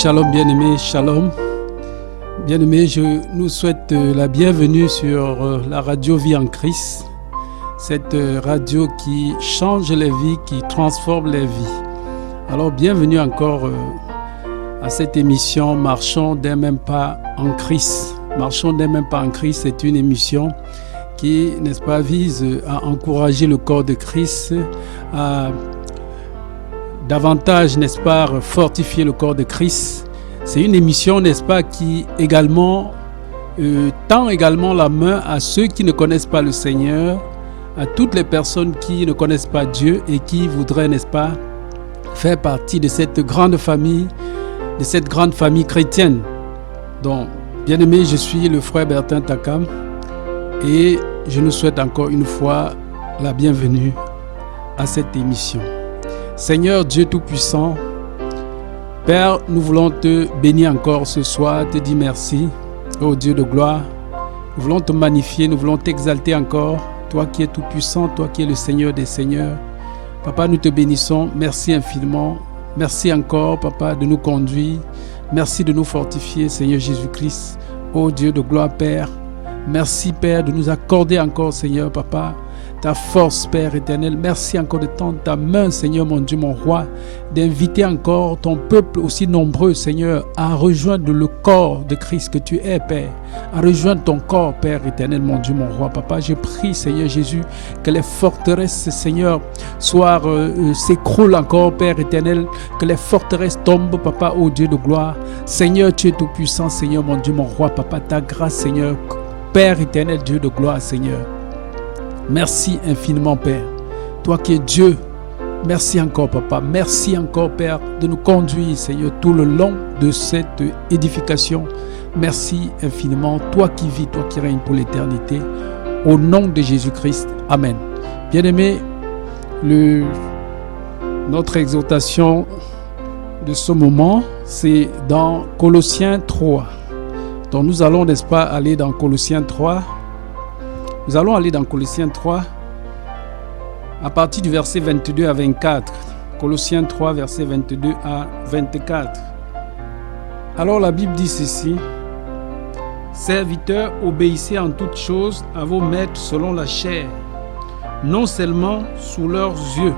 Shalom bien-aimés, shalom. Bien-aimés, je nous souhaite la bienvenue sur la radio Vie en Christ. Cette radio qui change les vies, qui transforme les vies. Alors bienvenue encore à cette émission Marchons d'un même pas en Christ. Marchons d'un même pas en Christ, c'est une émission qui, n'est-ce pas, vise à encourager le corps de Christ, à davantage, n'est-ce pas, fortifier le corps de Christ. C'est une émission, n'est-ce pas, qui également tend également la main à ceux qui ne connaissent pas le Seigneur, à toutes les personnes qui ne connaissent pas Dieu et qui voudraient, n'est-ce pas, faire partie de cette grande famille chrétienne. Donc, bien-aimé, je suis le frère Bertin Takam et je nous souhaite encore une fois la bienvenue à cette émission. Seigneur Dieu Tout-Puissant, Père, nous voulons te bénir encore ce soir, te dire merci, ô Dieu de gloire. Nous voulons te magnifier, nous voulons t'exalter encore, toi qui es Tout-Puissant, toi qui es le Seigneur des Seigneurs. Papa, nous te bénissons, merci infiniment. Merci encore, Papa, de nous conduire. Merci de nous fortifier, Seigneur Jésus-Christ. Ô Dieu de gloire, Père. Merci, Père, de nous accorder encore, Seigneur, Papa, ta force, Père éternel. Merci encore de tendre ta main, Seigneur, mon Dieu, mon roi, d'inviter encore ton peuple aussi nombreux, Seigneur, à rejoindre le corps de Christ que tu es, Père, à rejoindre ton corps, Père éternel, mon Dieu, mon roi. Papa, je prie, Seigneur Jésus, que les forteresses, Seigneur, s'écroulent encore, Père éternel, que les forteresses tombent, Papa, ô Dieu de gloire. Seigneur, tu es tout puissant, Seigneur, mon Dieu, mon roi. Papa, ta grâce, Seigneur, Père éternel, Dieu de gloire, Seigneur. Merci infiniment, Père. Toi qui es Dieu, merci encore, Papa. Merci encore, Père, de nous conduire, Seigneur, tout le long de cette édification. Merci infiniment, toi qui vis, toi qui règnes pour l'éternité. Au nom de Jésus-Christ. Amen. Bien-aimés, notre exhortation de ce moment, c'est dans Colossiens 3. Donc nous allons, n'est-ce pas, aller dans Colossiens 3. Nous allons aller dans Colossiens 3 à partir du verset 22 à 24. Colossiens 3, verset 22 à 24. Alors la Bible dit ceci. Serviteurs, obéissez en toutes choses à vos maîtres selon la chair, non seulement sous leurs yeux,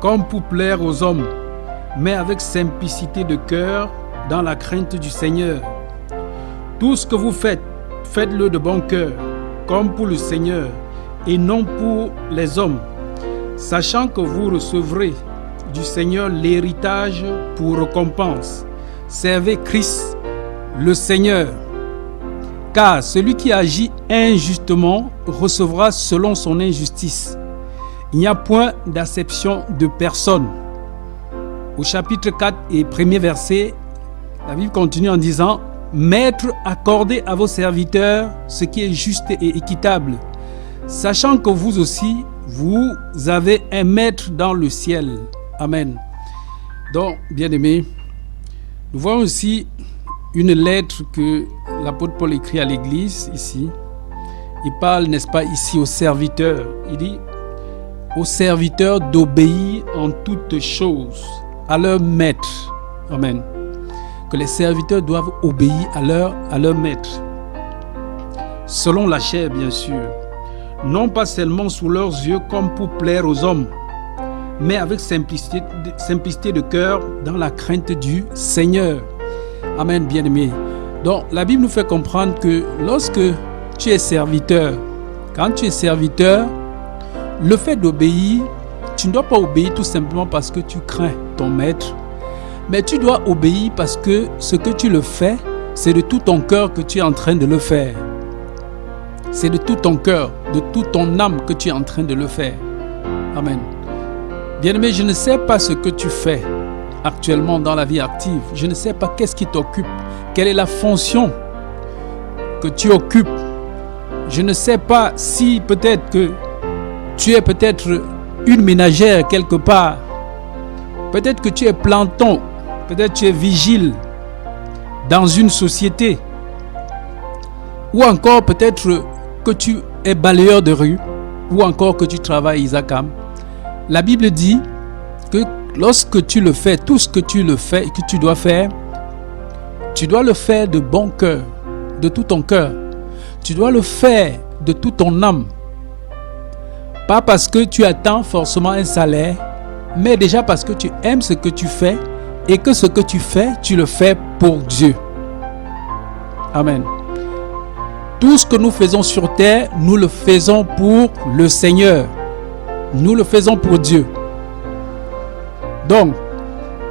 comme pour plaire aux hommes, mais avec simplicité de cœur, dans la crainte du Seigneur. Tout ce que vous faites, faites-le de bon cœur, comme pour le Seigneur, et non pour les hommes, sachant que vous recevrez du Seigneur l'héritage pour récompense. Servez Christ, le Seigneur. Car celui qui agit injustement recevra selon son injustice. Il n'y a point d'acception de personne. Au chapitre 4 et premier verset, la Bible continue en disant: Maître, accordez à vos serviteurs ce qui est juste et équitable, sachant que vous aussi, vous avez un maître dans le ciel. Amen. Donc, bien-aimés, nous voyons aussi une lettre que l'apôtre Paul écrit à l'église ici. Il parle, n'est-ce pas, ici aux serviteurs. Il dit aux serviteurs d'obéir en toutes choses à leur maître. Amen. Que les serviteurs doivent obéir à leur maître. Selon la chair, bien sûr. Non pas seulement sous leurs yeux comme pour plaire aux hommes, mais avec simplicité de cœur dans la crainte du Seigneur. Amen, bien-aimés. Donc, la Bible nous fait comprendre que lorsque tu es serviteur, quand tu es serviteur, le fait d'obéir, tu ne dois pas obéir tout simplement parce que tu crains ton maître, mais tu dois obéir parce que ce que tu le fais, c'est de tout ton cœur que tu es en train de le faire. C'est de tout ton cœur, de toute ton âme que tu es en train de le faire. Amen. Bien-aimé, je ne sais pas ce que tu fais actuellement dans la vie active. Je ne sais pas qu'est-ce qui t'occupe. Quelle est la fonction que tu occupes. Je ne sais pas si peut-être que tu es peut-être une ménagère quelque part. Peut-être que tu es planton. Peut-être que tu es vigile dans une société. Ou encore peut-être que tu es balayeur de rue. Ou encore que tu travailles Isakam. La Bible dit que lorsque tu le fais, tout ce que tu le fais et que tu dois faire, tu dois le faire de bon cœur, de tout ton cœur. Tu dois le faire de toute ton âme. Pas parce que tu attends forcément un salaire, mais déjà parce que tu aimes ce que tu fais et que ce que tu fais, tu le fais pour Dieu. Amen. Tout ce que nous faisons sur terre, nous le faisons pour le Seigneur. Nous le faisons pour Dieu. Donc,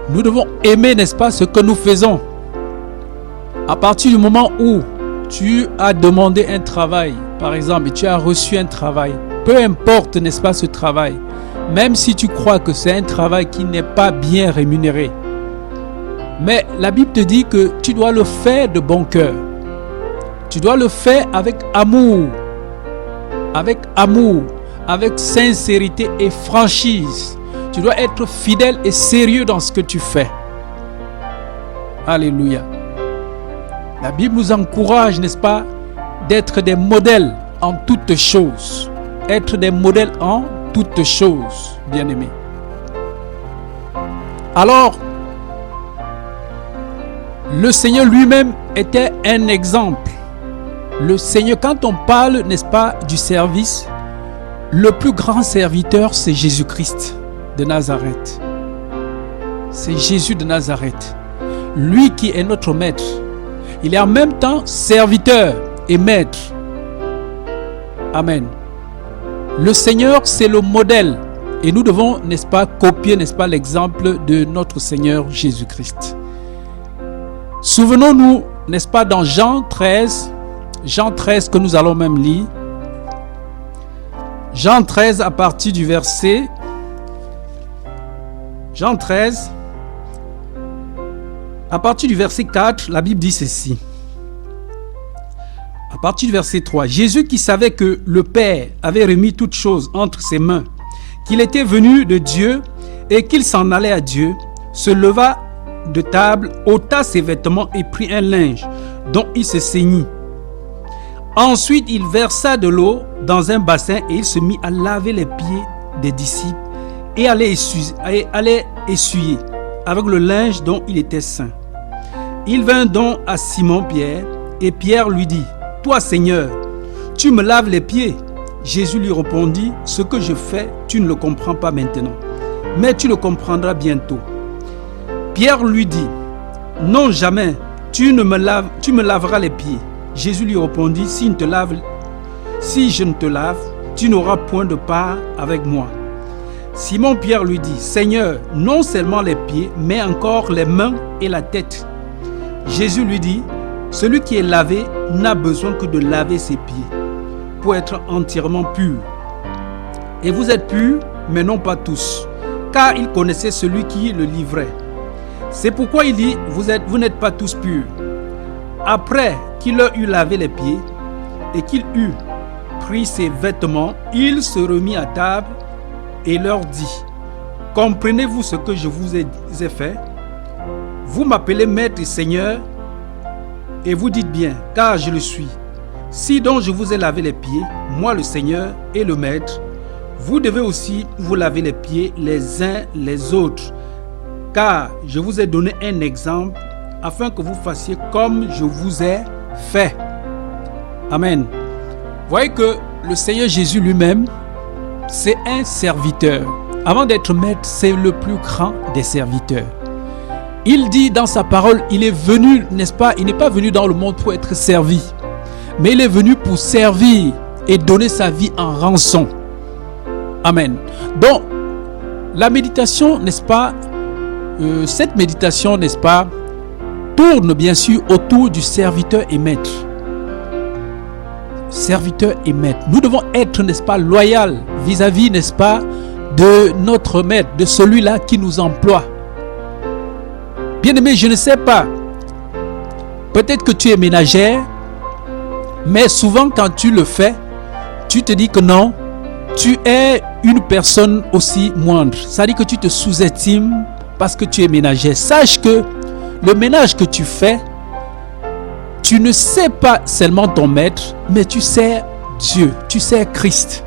nous devons aimer, n'est-ce pas, ce que nous faisons. À partir du moment où tu as demandé un travail, par exemple, et tu as reçu un travail, peu importe, n'est-ce pas, ce travail, même si tu crois que c'est un travail qui n'est pas bien rémunéré, mais la Bible te dit que tu dois le faire de bon cœur. Tu dois le faire avec amour, avec sincérité et franchise. Tu dois être fidèle et sérieux dans ce que tu fais. Alléluia. La Bible nous encourage, n'est-ce pas, d'être des modèles en toutes choses. Être des modèles en toutes choses, bien-aimés. Alors, le Seigneur lui-même était un exemple. Le Seigneur, quand on parle, n'est-ce pas, du service, le plus grand serviteur, c'est Jésus-Christ de Nazareth. C'est Jésus de Nazareth. Lui qui est notre maître. Il est en même temps serviteur et maître. Amen. Le Seigneur, c'est le modèle. Et nous devons, n'est-ce pas, copier, n'est-ce pas, l'exemple de notre Seigneur Jésus-Christ. Souvenons-nous, n'est-ce pas, dans Jean 13 que nous allons même lire. Jean 13 à partir du verset... Jean 13, à partir du verset 4, la Bible dit ceci. À partir du verset 3, Jésus qui savait que le Père avait remis toutes choses entre ses mains, qu'il était venu de Dieu et qu'il s'en allait à Dieu, se leva de table, ôta ses vêtements et prit un linge dont il se ceignit. Ensuite, il versa de l'eau dans un bassin et il se mit à laver les pieds des disciples et allait essuyer avec le linge dont il était saint. Il vint donc à Simon-Pierre et Pierre lui dit, « Toi, Seigneur, tu me laves les pieds. » Jésus lui répondit, « Ce que je fais, tu ne le comprends pas maintenant, mais tu le comprendras bientôt. » Pierre lui dit, « Non, jamais, tu me laveras les pieds. » Jésus lui répondit, « Si je ne te lave, tu n'auras point de part avec moi. » Simon-Pierre lui dit, « Seigneur, non seulement les pieds, mais encore les mains et la tête. » Jésus lui dit, « Celui qui est lavé n'a besoin que de laver ses pieds pour être entièrement pur. Et vous êtes purs, mais non pas tous, car il connaissait celui qui le livrait. C'est pourquoi il dit, vous n'êtes pas tous purs. » Après qu'il leur eut lavé les pieds et qu'il eut pris ses vêtements, il se remit à table et leur dit, « Comprenez-vous ce que je vous ai fait? Vous m'appelez Maître et Seigneur, et vous dites bien, car je le suis. Si donc je vous ai lavé les pieds, moi le Seigneur et le Maître, vous devez aussi vous laver les pieds les uns les autres, car je vous ai donné un exemple, afin que vous fassiez comme je vous ai fait. » Amen. Voyez que le Seigneur Jésus lui-même, c'est un serviteur. Avant d'être maître, c'est le plus grand des serviteurs. Il dit dans sa parole, il est venu, n'est-ce pas, il n'est pas venu dans le monde pour être servi, mais il est venu pour servir et donner sa vie en rançon. Amen. Donc, la méditation, n'est-ce pas, cette méditation, n'est-ce pas, tourne bien sûr autour du serviteur et maître. Serviteur et maître. Nous devons être, n'est-ce pas, loyal vis-à-vis, n'est-ce pas, de notre maître, de celui-là qui nous emploie. Bien-aimé, je ne sais pas. Peut-être que tu es ménagère, mais souvent quand tu le fais, tu te dis que non, tu es une personne aussi moindre. Ça dit que tu te sous-estimes parce que tu es ménagère. Sache que le ménage que tu fais, tu ne sais pas seulement ton maître, mais tu sais Dieu, tu sais Christ.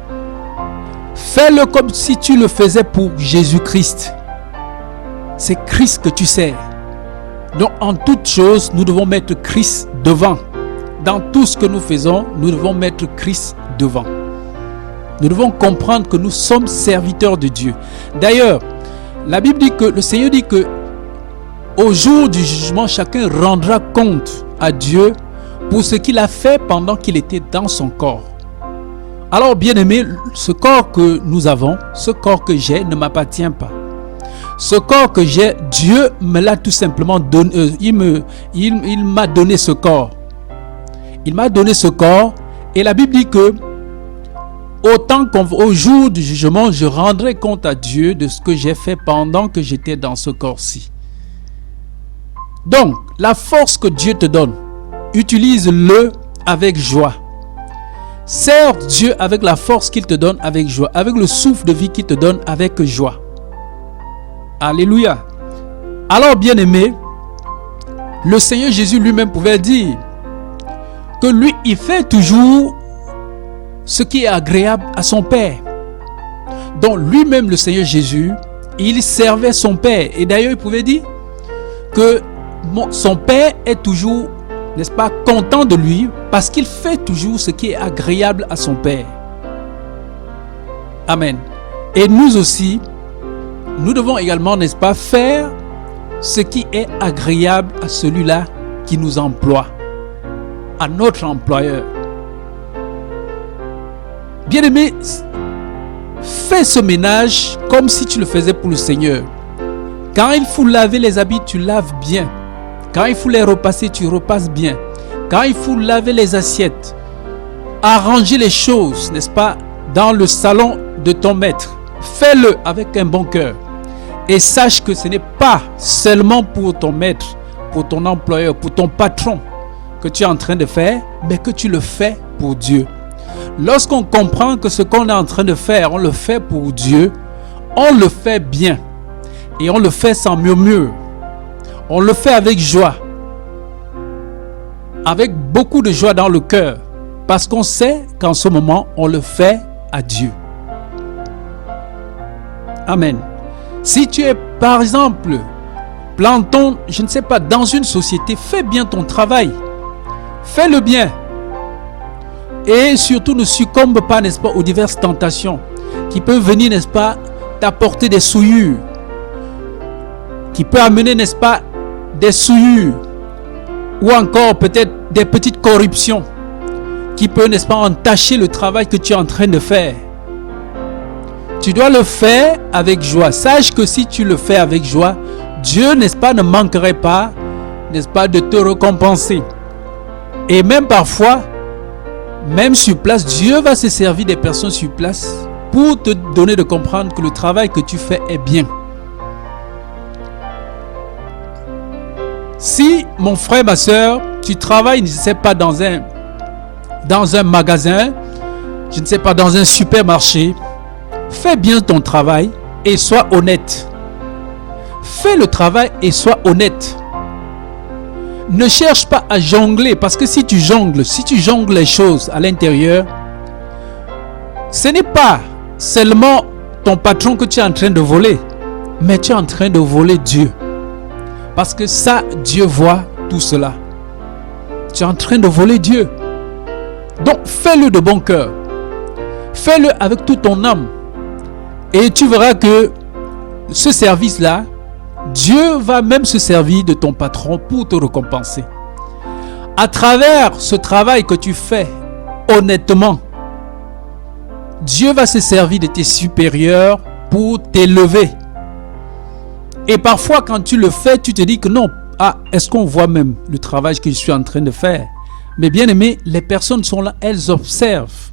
Fais-le comme si tu le faisais pour Jésus-Christ. c'est Christ que tu sers. Donc en toute chose, nous devons mettre Christ devant. Dans tout ce que nous faisons, nous devons mettre Christ devant. Nous devons comprendre que nous sommes serviteurs de Dieu. D'ailleurs, la Bible dit que le Seigneur dit que au jour du jugement, chacun rendra compte à Dieu pour ce qu'il a fait pendant qu'il était dans son corps. Alors, bien-aimé, ce corps que nous avons, ce corps que j'ai ne m'appartient pas. Ce corps que j'ai, Dieu me l'a tout simplement donné. Il m'a donné ce corps. Il m'a donné ce corps. Et la Bible dit que autant qu'au jour du jugement, je rendrai compte à Dieu de ce que j'ai fait pendant que j'étais dans ce corps-ci. Donc, la force que Dieu te donne, utilise-le avec joie. Sers Dieu avec la force qu'il te donne avec joie, avec le souffle de vie qu'il te donne avec joie. Alléluia. Alors, bien-aimé, le Seigneur Jésus lui-même pouvait dire que lui, il fait toujours ce qui est agréable à son Père. Donc, lui-même, le Seigneur Jésus, il servait son Père. Et d'ailleurs, il pouvait dire que son Père est toujours, n'est-ce pas, content de lui parce qu'il fait toujours ce qui est agréable à son Père. Amen. Et nous aussi, nous devons également, n'est-ce pas, faire ce qui est agréable à celui-là qui nous emploie, à notre employeur. Bien-aimé, fais ce ménage comme si tu le faisais pour le Seigneur. Quand il faut laver les habits, tu laves bien. Quand il faut les repasser, tu repasses bien. Quand il faut laver les assiettes, arranger les choses, n'est-ce pas, dans le salon de ton maître, fais-le avec un bon cœur. Et sache que ce n'est pas seulement pour ton maître, pour ton employeur, pour ton patron que tu es en train de faire, mais que tu le fais pour Dieu. Lorsqu'on comprend que ce qu'on est en train de faire, on le fait pour Dieu, on le fait bien. Et on le fait sans murmure. On le fait avec joie. Avec beaucoup de joie dans le cœur. Parce qu'on sait qu'en ce moment, on le fait à Dieu. Amen. Si tu es, par exemple, planton, je ne sais pas, dans une société, fais bien ton travail. Fais-le bien. Et surtout, ne succombe pas, n'est-ce pas, aux diverses tentations qui peuvent venir, n'est-ce pas, t'apporter des souillures. Qui peut amener, n'est-ce pas, des souillures. Ou encore peut-être des petites corruptions. Qui peut, n'est-ce pas, entacher le travail que tu es en train de faire. Tu dois le faire avec joie. Sache que si tu le fais avec joie, Dieu, n'est-ce pas, ne manquerait pas, n'est-ce pas, de te récompenser. Et même parfois, même sur place, Dieu va se servir des personnes sur place pour te donner de comprendre que le travail que tu fais est bien. Si, mon frère, ma soeur, tu travailles, je ne sais pas, dans un magasin, je ne sais pas, dans un supermarché, fais bien ton travail et sois honnête. Fais le travail et sois honnête. Ne cherche pas à jongler, parce que si tu jongles les choses à l'intérieur, ce n'est pas seulement ton patron que tu es en train de voler, mais tu es en train de voler Dieu. Parce que ça, Dieu voit tout cela. Tu es en train de voler Dieu. Donc, fais-le de bon cœur. Fais-le avec toute ton âme. Et tu verras que ce service-là, Dieu va même se servir de ton patron pour te récompenser. À travers ce travail que tu fais honnêtement, Dieu va se servir de tes supérieurs pour t'élever. Et parfois, quand tu le fais, tu te dis que non, est-ce qu'on voit même le travail que je suis en train de faire? Mais bien aimé, les personnes sont là, elles observent.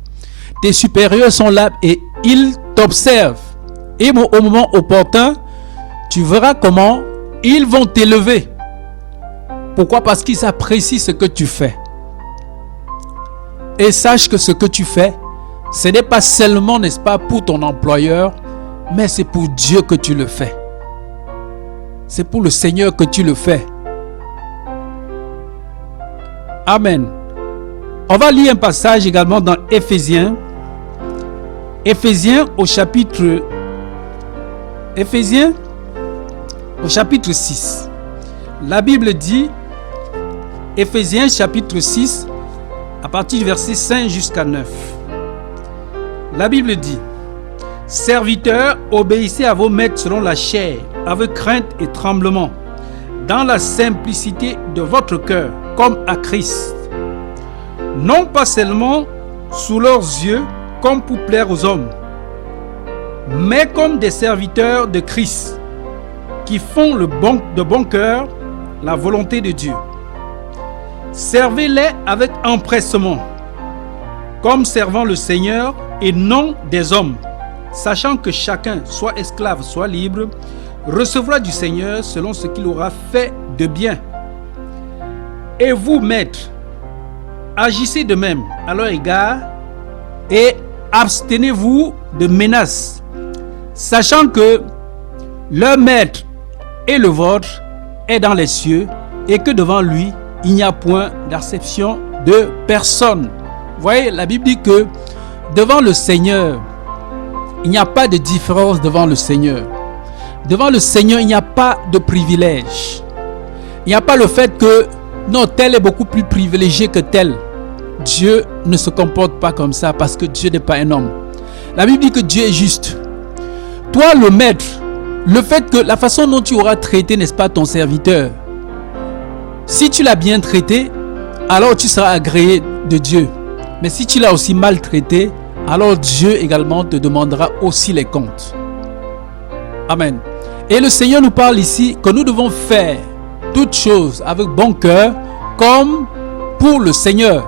Tes supérieurs sont là et ils t'observent. Et au moment opportun, tu verras comment ils vont t'élever. Pourquoi? Parce qu'ils apprécient ce que tu fais. Et sache que ce que tu fais, ce n'est pas seulement, n'est-ce pas, pour ton employeur, mais c'est pour Dieu que tu le fais. C'est pour le Seigneur que tu le fais. Amen. On va lire un passage également dans Éphésiens. Éphésiens au chapitre au chapitre 6. La Bible dit, Éphésiens chapitre 6, à partir du verset 5 jusqu'à 9. La Bible dit, « Serviteurs, obéissez à vos maîtres selon la chair, avec crainte et tremblement, dans la simplicité de votre cœur, comme à Christ. Non pas seulement sous leurs yeux, comme pour plaire aux hommes, mais comme des serviteurs de Christ, qui font de bon cœur la volonté de Dieu. Servez-les avec empressement, comme servant le Seigneur et non des hommes, sachant que chacun, soit esclave, soit libre, recevra du Seigneur selon ce qu'il aura fait de bien. Et vous, maîtres, agissez de même à leur égard et abstenez-vous de menaces, sachant que leur maître et le vôtre est dans les cieux et que devant lui, il n'y a point d'acception de personne. Vous voyez, la Bible dit que devant le Seigneur, il n'y a pas de différence devant le Seigneur. Devant le Seigneur, il n'y a pas de privilège. Il n'y a pas le fait que non, tel est beaucoup plus privilégié que tel. Dieu ne se comporte pas comme ça parce que Dieu n'est pas un homme. La Bible dit que Dieu est juste. Toi, le maître, le fait que la façon dont tu auras traité, n'est-ce pas, ton serviteur, si tu l'as bien traité, alors tu seras agréé de Dieu. Mais si tu l'as aussi maltraité, alors Dieu également te demandera aussi les comptes. Amen. Et le Seigneur nous parle ici que nous devons faire toutes choses avec bon cœur, comme pour le Seigneur,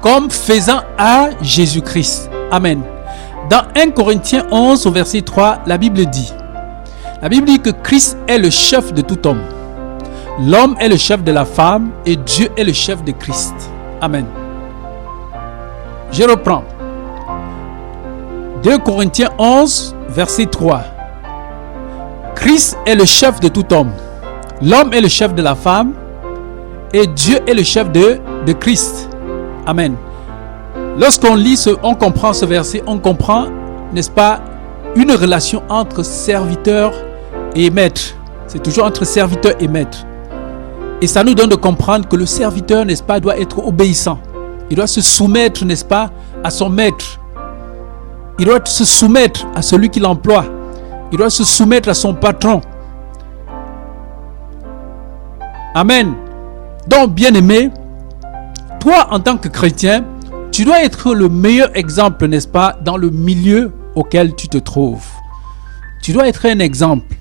comme faisant à Jésus-Christ. Amen. Dans 1 Corinthiens 11 au verset 3, la Bible dit que Christ est le chef de tout homme. L'homme est le chef de la femme et Dieu est le chef de Christ. Amen. Je reprends. 2 Corinthiens 11, verset 3. Christ est le chef de tout homme. L'homme est le chef de la femme et Dieu est le chef de Christ. Amen. Lorsqu'on lit, on comprend ce verset, on comprend, n'est-ce pas, une relation entre serviteur et maître. C'est toujours entre serviteur et maître. Et ça nous donne de comprendre que le serviteur, n'est-ce pas, doit être obéissant. Il doit se soumettre, n'est-ce pas, à son maître. Il doit se soumettre à celui qui l'emploie. Il doit se soumettre à son patron. Amen. Donc, bien-aimé, toi, en tant que chrétien, tu dois être le meilleur exemple, n'est-ce pas, dans le milieu auquel tu te trouves. Tu dois être un exemple.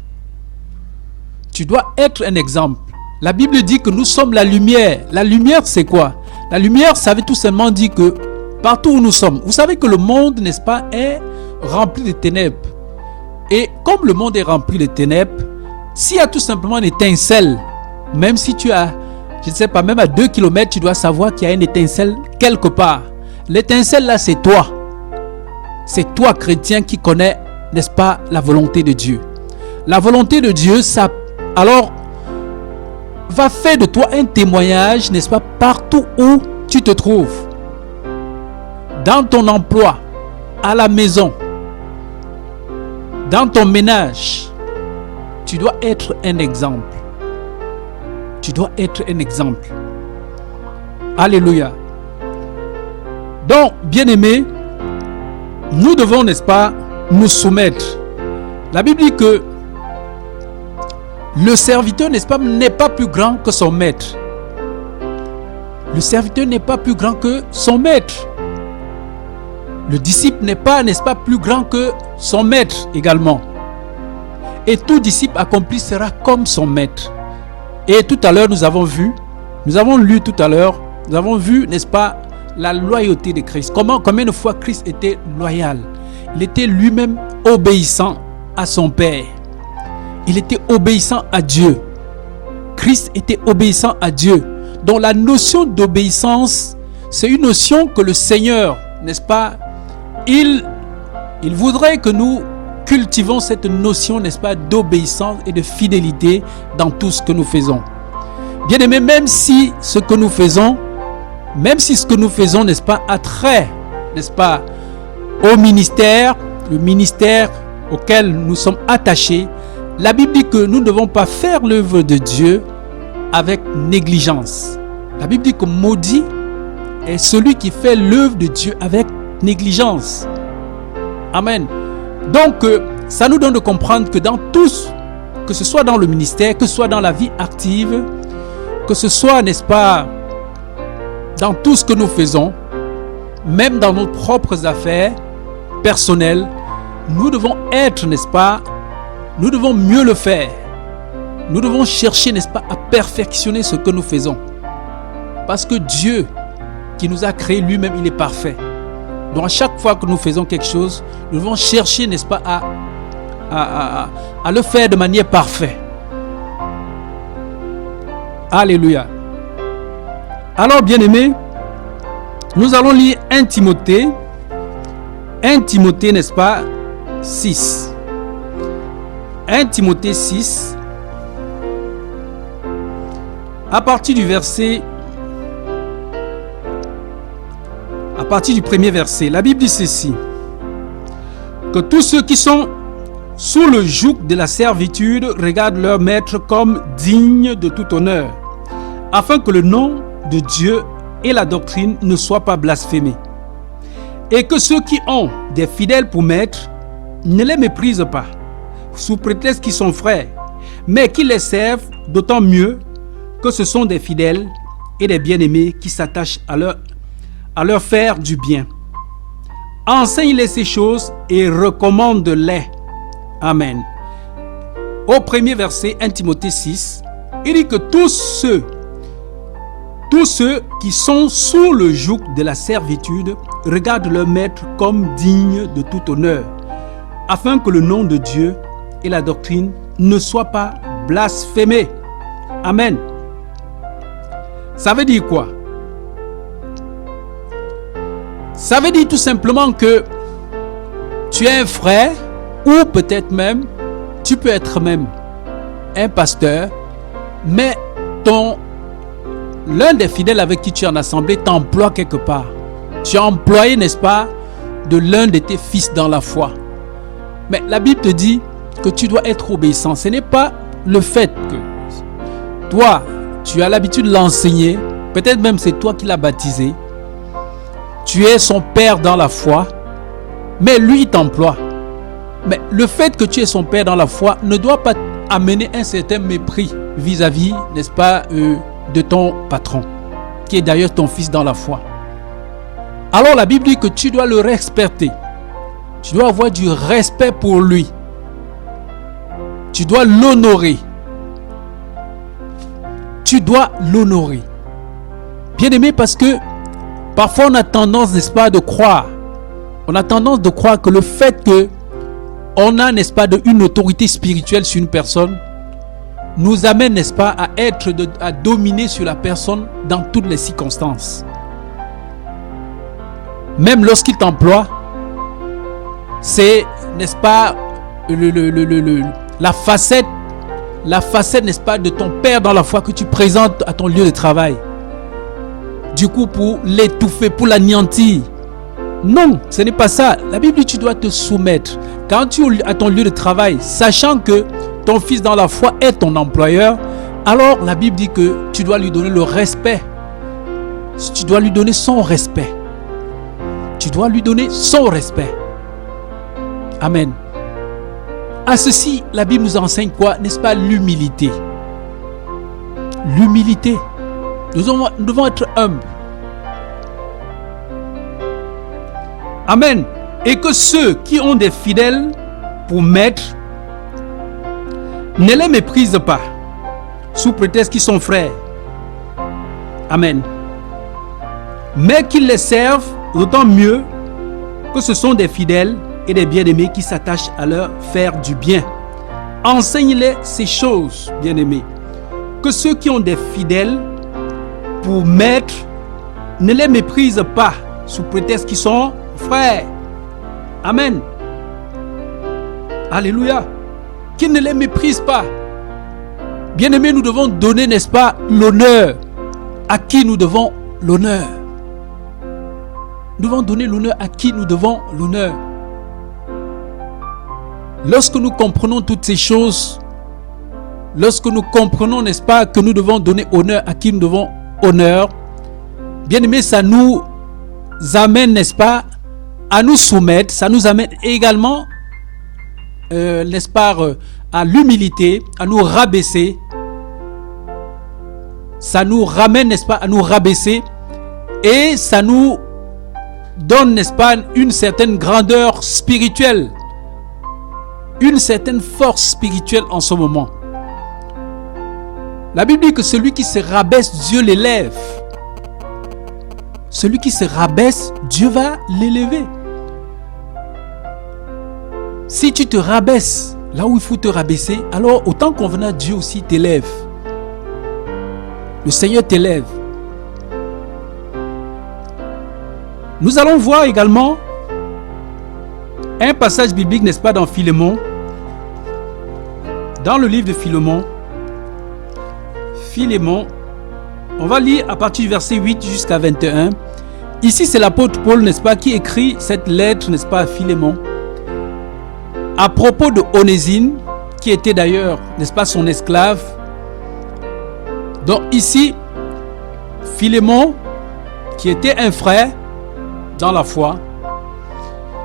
Tu dois être un exemple. La Bible dit que nous sommes la lumière. La lumière, c'est quoi? La lumière, ça veut tout simplement dire que partout où nous sommes, vous savez que le monde, n'est-ce pas, est rempli de ténèbres. Et comme le monde est rempli de ténèbres, s'il y a tout simplement une étincelle, même si tu as, je ne sais pas, même à 2 km, tu dois savoir qu'il y a une étincelle quelque part. L'étincelle là, c'est toi. C'est toi, chrétien, qui connais, n'est-ce pas, la volonté de Dieu. La volonté de Dieu, ça, alors, va faire de toi un témoignage, n'est-ce pas, partout où tu te trouves. Dans ton emploi, à la maison, dans ton ménage, tu dois être un exemple. Tu dois être un exemple. Alléluia. Donc, bien-aimés, nous devons, n'est-ce pas, nous soumettre. La Bible dit que le serviteur, n'est-ce pas, n'est pas plus grand que son maître. Le serviteur n'est pas plus grand que son maître. Le disciple n'est pas, n'est-ce pas, plus grand que son maître également. Et tout disciple accompli sera comme son maître. Et tout à l'heure, nous avons lu tout à l'heure, nous avons vu, n'est-ce pas, la loyauté de Christ. Combien de fois Christ était loyal. Il était lui-même obéissant à son Père. Il était obéissant à Dieu. Christ était obéissant à Dieu. Donc la notion d'obéissance, c'est une notion que le Seigneur, n'est-ce pas, il voudrait que nous cultivons cette notion, n'est-ce pas, d'obéissance et de fidélité dans tout ce que nous faisons. Bien aimé, même si ce que nous faisons, n'est-ce pas, a trait, n'est-ce pas, au ministère, le ministère auquel nous sommes attachés, la Bible dit que nous ne devons pas faire l'œuvre de Dieu avec négligence. La Bible dit que maudit est celui qui fait l'œuvre de Dieu avec négligence. Amen. Donc, ça nous donne de comprendre que dans tous, que ce soit dans le ministère, que ce soit dans la vie active, que ce soit, n'est-ce pas, dans tout ce que nous faisons, même dans nos propres affaires personnelles, nous devons être, n'est-ce pas, nous devons mieux le faire. Nous devons chercher, n'est-ce pas, à perfectionner ce que nous faisons. Parce que Dieu, qui nous a créés lui-même, il est parfait. Donc à chaque fois que nous faisons quelque chose, nous devons chercher, n'est-ce pas, à le faire de manière parfaite. Alléluia. Alors, bien-aimés, nous allons lire 1 Timothée, n'est-ce pas, 6. 1 Timothée 6, à partir du premier verset, la Bible dit ceci, que tous ceux qui sont sous le joug de la servitude regardent leur maître comme digne de tout honneur, afin que le nom de Dieu et la doctrine ne soient pas blasphémés. Et que ceux qui ont des fidèles pour maîtres ne les méprisent pas, sous prétexte qu'ils sont frères, mais qu'ils les servent d'autant mieux que ce sont des fidèles et des bien-aimés qui s'attachent à leur faire du bien. Enseigne-les ces choses et recommande-les. Amen. Au premier verset, 1 Timothée 6, il dit que tous ceux qui sont sous le joug de la servitude regardent leur maître comme digne de tout honneur, afin que le nom de Dieu et la doctrine ne soient pas blasphémés. Amen. Ça veut dire quoi? Ça veut dire tout simplement que tu es un frère, ou peut-être même, tu peux être même un pasteur, mais l'un des fidèles avec qui tu es en assemblée t'emploie quelque part. Tu es employé, n'est-ce pas, de l'un de tes fils dans la foi. Mais la Bible te dit que tu dois être obéissant. Ce n'est pas le fait que toi, tu as l'habitude de l'enseigner, peut-être même c'est toi qui l'as baptisé, tu es son père dans la foi, mais lui il t'emploie. Mais le fait que tu es son père dans la foi ne doit pas amener un certain mépris vis-à-vis, n'est-ce pas, de ton patron, qui est d'ailleurs ton fils dans la foi. Alors la Bible dit que tu dois le respecter. Tu dois avoir du respect pour lui. Tu dois l'honorer. Tu dois l'honorer. Bien aimé, parce que parfois on a tendance, n'est-ce pas, de croire. On a tendance de croire que le fait que on a, n'est-ce pas, une autorité spirituelle sur une personne nous amène, n'est-ce pas, à dominer sur la personne dans toutes les circonstances. Même lorsqu'il t'emploie, c'est, n'est-ce pas, la facette, n'est-ce pas, de ton père dans la foi que tu présentes à ton lieu de travail. Du coup, pour l'étouffer, pour l'anéantir. Non, ce n'est pas ça. La Bible dit que tu dois te soumettre. Quand tu es à ton lieu de travail, sachant que ton fils dans la foi est ton employeur, alors la Bible dit que tu dois lui donner le respect. Tu dois lui donner son respect. Tu dois lui donner son respect. Amen. À ceci, la Bible nous enseigne quoi? N'est-ce pas l'humilité? L'humilité. Nous devons être humbles. Amen. Et que ceux qui ont des fidèles pour maître ne les méprisent pas, sous prétexte qu'ils sont frères. Amen. Mais qu'ils les servent d'autant mieux que ce sont des fidèles et des bien-aimés qui s'attachent à leur faire du bien. Enseigne-les ces choses, bien-aimés. Que ceux qui ont des fidèles pour maître ne les méprisent pas, sous prétexte qu'ils sont frères. Amen. Alléluia. Qu'ils ne les méprisent pas. Bien-aimés, nous devons donner, n'est-ce pas, l'honneur. À qui nous devons l'honneur? Nous devons donner l'honneur à qui nous devons l'honneur. Lorsque nous comprenons toutes ces choses, lorsque nous comprenons, n'est-ce pas, que nous devons donner honneur à qui nous devons honneur, bien aimé, ça nous amène, n'est-ce pas, à nous soumettre, ça nous amène également, n'est-ce pas, à l'humilité, à nous rabaisser. Ça nous ramène, n'est-ce pas, à nous rabaisser, et ça nous donne, n'est-ce pas, une certaine grandeur spirituelle, une certaine force spirituelle en ce moment. La Bible dit que celui qui se rabaisse, Dieu l'élève. Celui qui se rabaisse, Dieu va l'élever. Si tu te rabaisses là où il faut te rabaisser, alors autant convenant, Dieu aussi t'élève. Le Seigneur t'élève. Nous allons voir également un passage biblique, n'est-ce pas, dans Philémon. Dans le livre de Philémon. Philémon, on va lire à partir du verset 8 jusqu'à 21. Ici, c'est l'apôtre Paul, n'est-ce pas, qui écrit cette lettre, n'est-ce pas, à Philémon, à propos de Onésime, qui était d'ailleurs, n'est-ce pas, son esclave. Donc ici, Philémon, qui était un frère dans la foi,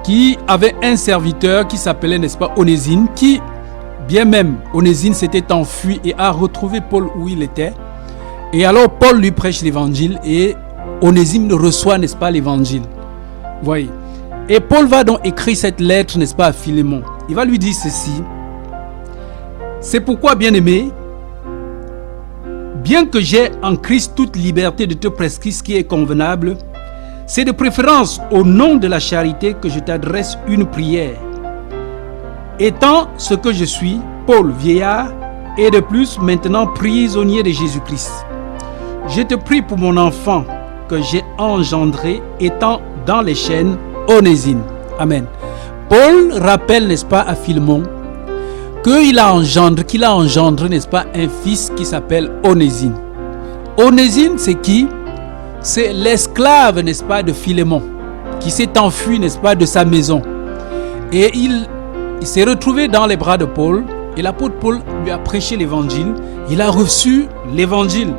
qui avait un serviteur qui s'appelait, n'est-ce pas, Onésime, qui, bien même, Onésime s'était enfui et a retrouvé Paul où il était. Et alors Paul lui prêche l'évangile et Onésime reçoit, n'est-ce pas, l'évangile. Voyez. Et Paul va donc écrire cette lettre, n'est-ce pas, à Philémon. Il va lui dire ceci. C'est pourquoi, bien-aimé, bien que j'ai en Christ toute liberté de te prescrire ce qui est convenable, c'est de préférence au nom de la charité que je t'adresse une prière. Étant ce que je suis, Paul, vieillard, et de plus maintenant prisonnier de Jésus-Christ. Je te prie pour mon enfant que j'ai engendré, étant dans les chaînes, Onésime. Amen. Paul rappelle, n'est-ce pas, à Philémon, qu'il a engendré, n'est-ce pas, un fils qui s'appelle Onésime. Onésime, c'est qui? C'est l'esclave, n'est-ce pas, de Philémon, qui s'est enfui, n'est-ce pas, de sa maison. Et il s'est retrouvé dans les bras de Paul, et l'apôtre Paul lui a prêché l'évangile. Il a reçu l'évangile.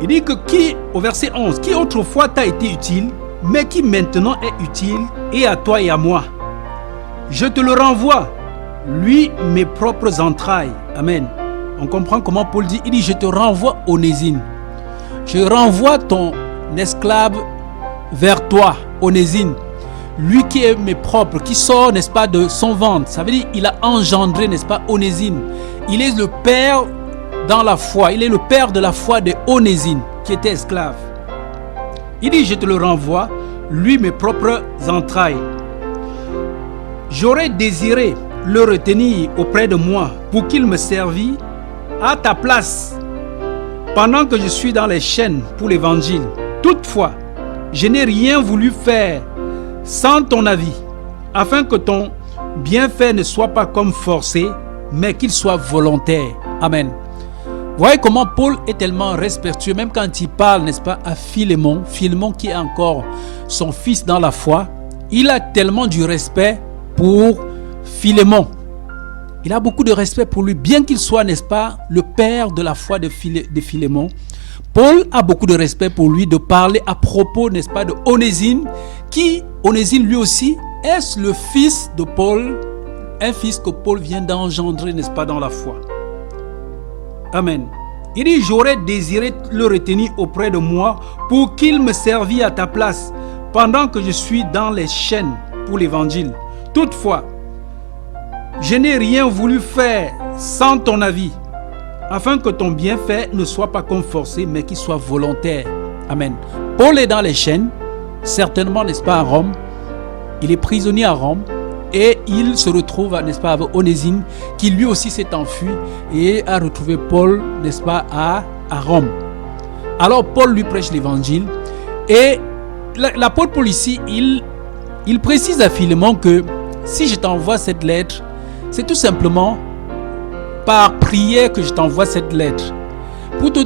Il dit que qui, au verset 11, qui autrefois t'a été utile, mais qui maintenant est utile, et à toi et à moi. Je te le renvoie, lui, mes propres entrailles. Amen. On comprend comment Paul dit. Il dit, je te renvoie, Onésime. Je renvoie ton esclave vers toi, Onésime. Lui qui est mes propres, qui sort, n'est-ce pas, de son ventre. Ça veut dire il a engendré, n'est-ce pas, Onésime. Il est le père dans la foi. Il est le père de la foi de Onésime, qui était esclave. Il dit, je te le renvoie, lui, mes propres entrailles. J'aurais désiré le retenir auprès de moi pour qu'il me servît à ta place pendant que je suis dans les chaînes pour l'évangile. Toutefois, je n'ai rien voulu faire sans ton avis, afin que ton bienfait ne soit pas comme forcé, mais qu'il soit volontaire. Amen. Voyez comment Paul est tellement respectueux, même quand il parle, n'est-ce pas, à Philémon, Philémon qui est encore son fils dans la foi, il a tellement du respect pour Philémon. Il a beaucoup de respect pour lui, bien qu'il soit, n'est-ce pas, le père de la foi de Philémon. Paul a beaucoup de respect pour lui, de parler à propos, n'est-ce pas, de Onésime, qui, Onésime lui aussi, est le fils de Paul, un fils que Paul vient d'engendrer, n'est-ce pas, dans la foi. Amen. Il dit, j'aurais désiré le retenir auprès de moi pour qu'il me servît à ta place pendant que je suis dans les chaînes pour l'évangile. Toutefois, je n'ai rien voulu faire sans ton avis, afin que ton bienfait ne soit pas comme forcé, mais qu'il soit volontaire. Amen. Paul est dans les chaînes, certainement, n'est-ce pas, à Rome. Il est prisonnier à Rome. Et il se retrouve, n'est-ce pas, avec Onésime, qui lui aussi s'est enfui et a retrouvé Paul, n'est-ce pas, à Rome. Alors Paul lui prêche l'évangile. Et l'apôtre Paul ici, il précise à Philémon que si je t'envoie cette lettre, c'est tout simplement par prière que je t'envoie cette lettre. Pour te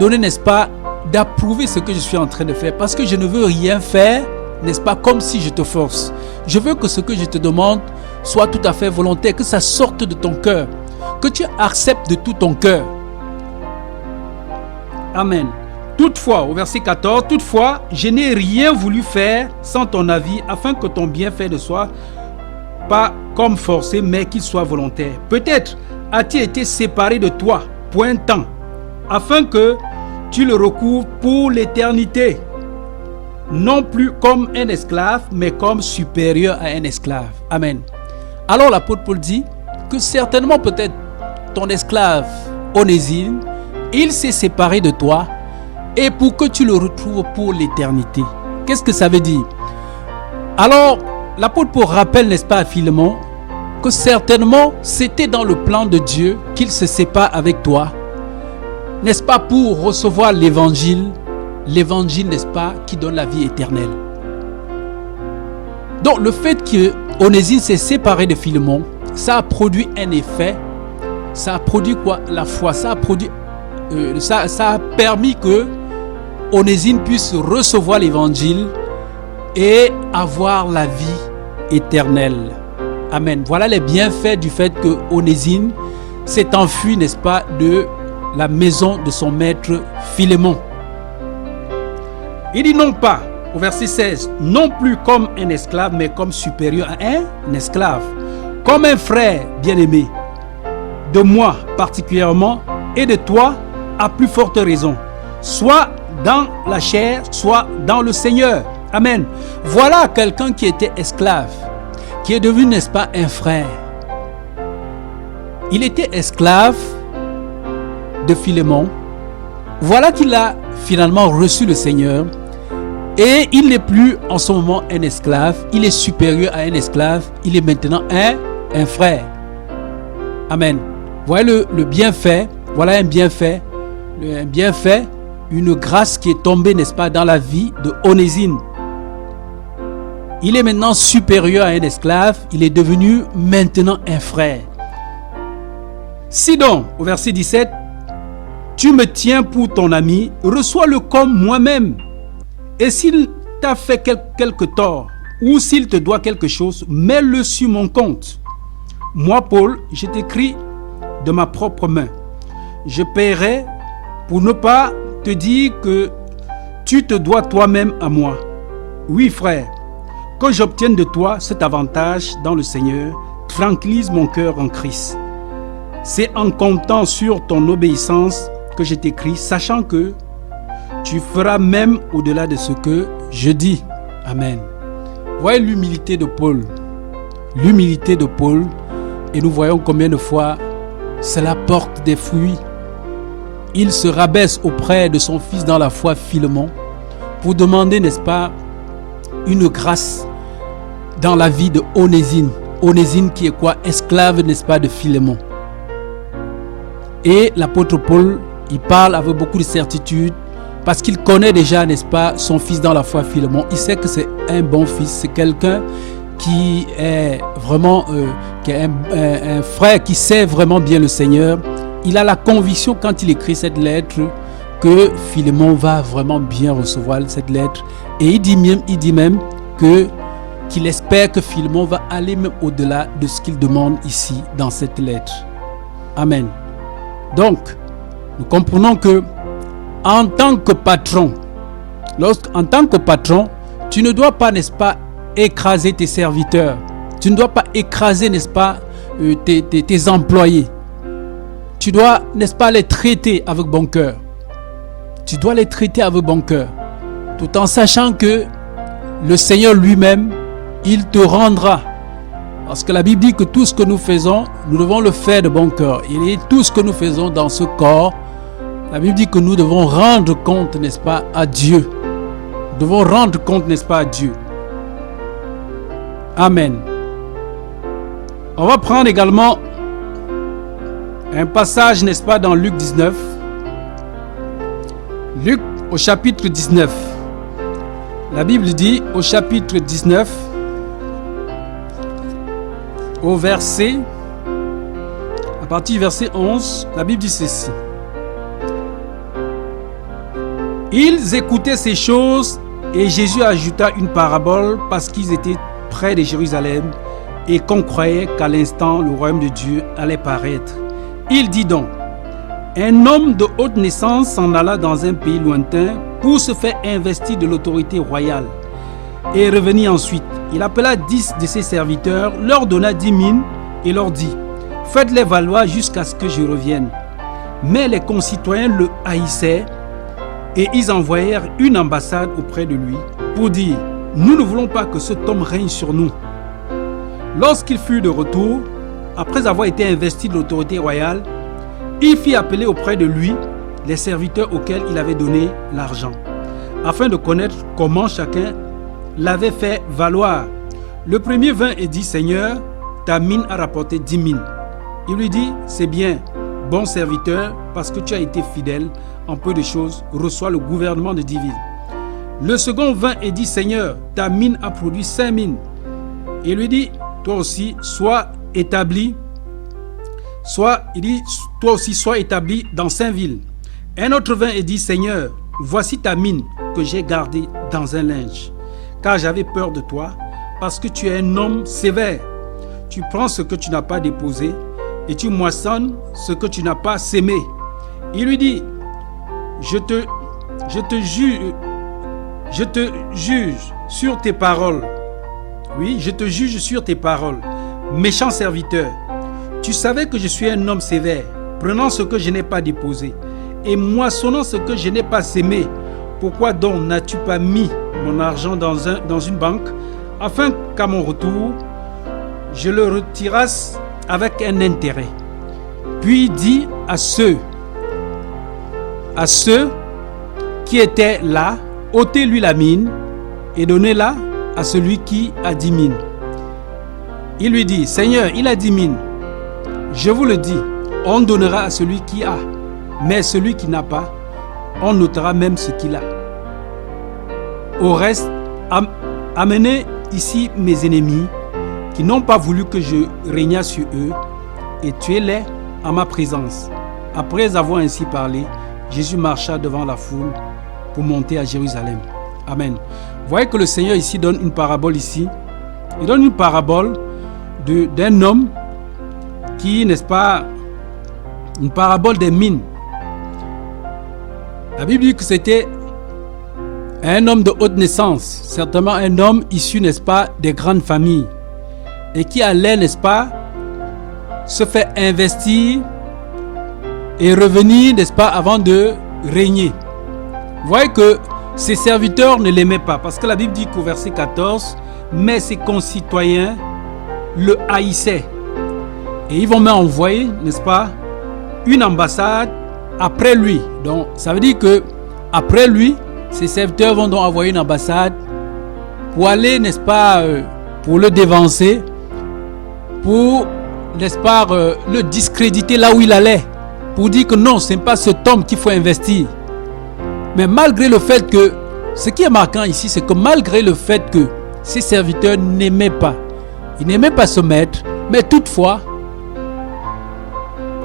donner, n'est-ce pas, d'approuver ce que je suis en train de faire. Parce que je ne veux rien faire, n'est-ce pas, comme si je te force. Je veux que ce que je te demande soit tout à fait volontaire, que ça sorte de ton cœur, que tu acceptes de tout ton cœur. Amen. Toutefois, au verset 14, toutefois, je n'ai rien voulu faire sans ton avis, afin que ton bienfait ne soit pas comme forcé, mais qu'il soit volontaire. Peut-être as-tu été séparé de toi pour un temps, afin que tu le recouvres pour l'éternité, non plus comme un esclave, mais comme supérieur à un esclave. Amen. Alors l'apôtre Paul dit que certainement peut-être ton esclave Onésime, il s'est séparé de toi et pour que tu le retrouves pour l'éternité. Qu'est-ce que ça veut dire? Alors l'apôtre Paul rappelle, n'est-ce pas, à Philémon, que certainement c'était dans le plan de Dieu qu'il se sépare avec toi, n'est-ce pas, pour recevoir l'évangile, n'est-ce pas, qui donne la vie éternelle. Donc le fait que Onésime s'est séparé de Philémon, ça a produit un effet, ça a produit quoi? La foi, ça a produit, ça a permis que Onésime puisse recevoir l'évangile et avoir la vie éternelle. Amen. Voilà les bienfaits du fait que Onésime s'est enfui, n'est-ce pas, de la maison de son maître Philémon. Il dit non pas, au verset 16, non plus comme un esclave, mais comme supérieur à un esclave, comme un frère bien-aimé, de moi particulièrement et de toi à plus forte raison, soit dans la chair, soit dans le Seigneur. Amen. Voilà quelqu'un qui était esclave, qui est devenu, n'est-ce pas, un frère. Il était esclave de Philémon. Voilà qu'il a finalement reçu le Seigneur et il n'est plus en ce moment un esclave, il est supérieur à un esclave, il est maintenant un frère. Amen. Voilà le bienfait, voilà un bienfait, une grâce qui est tombée, n'est-ce pas, dans la vie de Onésime. Il est maintenant supérieur à un esclave, il est devenu maintenant un frère. Si donc, au verset 17, tu me tiens pour ton ami, reçois-le comme moi-même. Et s'il t'a fait quelque tort, ou s'il te doit quelque chose, mets-le sur mon compte. Moi, Paul, je t'écris de ma propre main. Je paierai pour ne pas te dire que tu te dois toi-même à moi. Oui, frère, que j'obtienne de toi cet avantage dans le Seigneur, tranquillise mon cœur en Christ. C'est en comptant sur ton obéissance que je t'écris, sachant que tu feras même au-delà de ce que je dis. Amen. Voyez l'humilité de Paul. L'humilité de Paul. Et nous voyons combien de fois cela porte des fruits. Il se rabaisse auprès de son fils dans la foi, Philémon, pour demander, n'est-ce pas, une grâce dans la vie de Onésime. Onésime qui est quoi? Esclave, n'est-ce pas, de Philémon. Et l'apôtre Paul, il parle avec beaucoup de certitude parce qu'il connaît déjà, n'est-ce pas, son fils dans la foi, Philémon. Il sait que c'est un bon fils, c'est quelqu'un qui est vraiment qui est un frère qui sait vraiment bien le Seigneur. Il a la conviction quand il écrit cette lettre que Philémon va vraiment bien recevoir cette lettre. Et il dit même qu'il espère que Philémon va aller même au-delà de ce qu'il demande ici dans cette lettre. Amen. Donc, nous comprenons que en tant que patron, tu ne dois pas, n'est-ce pas, écraser tes serviteurs. Tu ne dois pas écraser, n'est-ce pas, tes employés. Tu dois, n'est-ce pas, les traiter avec bon cœur. Tu dois les traiter avec bon cœur, tout en sachant que le Seigneur lui-même, il te rendra. Parce que la Bible dit que tout ce que nous faisons, nous devons le faire de bon cœur. Et tout ce que nous faisons dans ce corps, la Bible dit que nous devons rendre compte, n'est-ce pas, à Dieu. Nous devons rendre compte, n'est-ce pas, à Dieu. Amen. On va prendre également un passage, n'est-ce pas, dans Luc 19. Luc au chapitre 19. La Bible dit au chapitre 19, au verset, à partir du verset 11, la Bible dit ceci. Ils écoutaient ces choses et Jésus ajouta une parabole parce qu'ils étaient près de Jérusalem et qu'on croyait qu'à l'instant le royaume de Dieu allait paraître. Il dit donc, un homme de haute naissance s'en alla dans un pays lointain pour se faire investir de l'autorité royale et revenir ensuite. Il appela 10 de ses serviteurs, leur donna 10 mines et leur dit, faites-les valoir jusqu'à ce que je revienne. Mais les concitoyens le haïssaient et ils envoyèrent une ambassade auprès de lui pour dire, nous ne voulons pas que cet homme règne sur nous. Lorsqu'il fut de retour, après avoir été investi de l'autorité royale, il fit appeler auprès de lui les serviteurs auxquels il avait donné l'argent, afin de connaître comment chacun l'avait fait valoir. Le premier vint et dit, Seigneur, ta mine a rapporté 10 mines. Il lui dit, c'est bien, bon serviteur, parce que tu as été fidèle en peu de choses, reçois le gouvernement de 10 villes. Le second vint et dit, Seigneur, ta mine a produit 5 mines. Il lui dit, toi aussi, sois établi dans 5 villes. Un autre vint et dit, Seigneur, voici ta mine que j'ai gardée dans un linge, car j'avais peur de toi, parce que tu es un homme sévère. Tu prends ce que tu n'as pas déposé et tu moissonnes ce que tu n'as pas sémé. Il lui dit, je te juge sur tes paroles. Oui, je te juge sur tes paroles. Méchant serviteur, tu savais que je suis un homme sévère, prenant ce que je n'ai pas déposé et moissonnant ce que je n'ai pas sémé. Pourquoi donc n'as-tu pas mis mon argent dans une banque, afin qu'à mon retour, je le retirasse avec un intérêt? Puis il dit à ceux qui étaient là, ôtez-lui la mine et donnez-la à celui qui a 10 mines. Il lui dit, Seigneur, il a 10 mines. Je vous le dis, on donnera à celui qui a, mais celui qui n'a pas, on notera même ce qu'il a. Au reste, amenez ici mes ennemis qui n'ont pas voulu que je régnât sur eux et tuez-les à ma présence. Après avoir ainsi parlé, Jésus marcha devant la foule pour monter à Jérusalem. Amen. Vous voyez que le Seigneur ici donne une parabole ici. Il donne une parabole d'un homme qui, n'est-ce pas, une parabole des mines. La Bible dit que c'était un homme de haute naissance, certainement un homme issu, n'est-ce pas, des grandes familles, et qui allait, n'est-ce pas, se faire investir et revenir, n'est-ce pas, avant de régner. Vous voyez que ses serviteurs ne l'aimaient pas, parce que la Bible dit qu'au verset 14, mais ses concitoyens le haïssaient. Et ils vont même envoyer, n'est-ce pas, une ambassade après lui. Donc, ça veut dire que après lui, ses serviteurs vont donc envoyer une ambassade pour aller, n'est-ce pas, pour le dévancer, pour, n'est-ce pas, le discréditer là où il allait, pour dire que non, ce n'est pas cet homme qu'il faut investir. Mais malgré le fait que, ce qui est marquant ici, c'est que malgré le fait que ses serviteurs n'aimaient pas, ils n'aimaient pas ce maître, mais toutefois,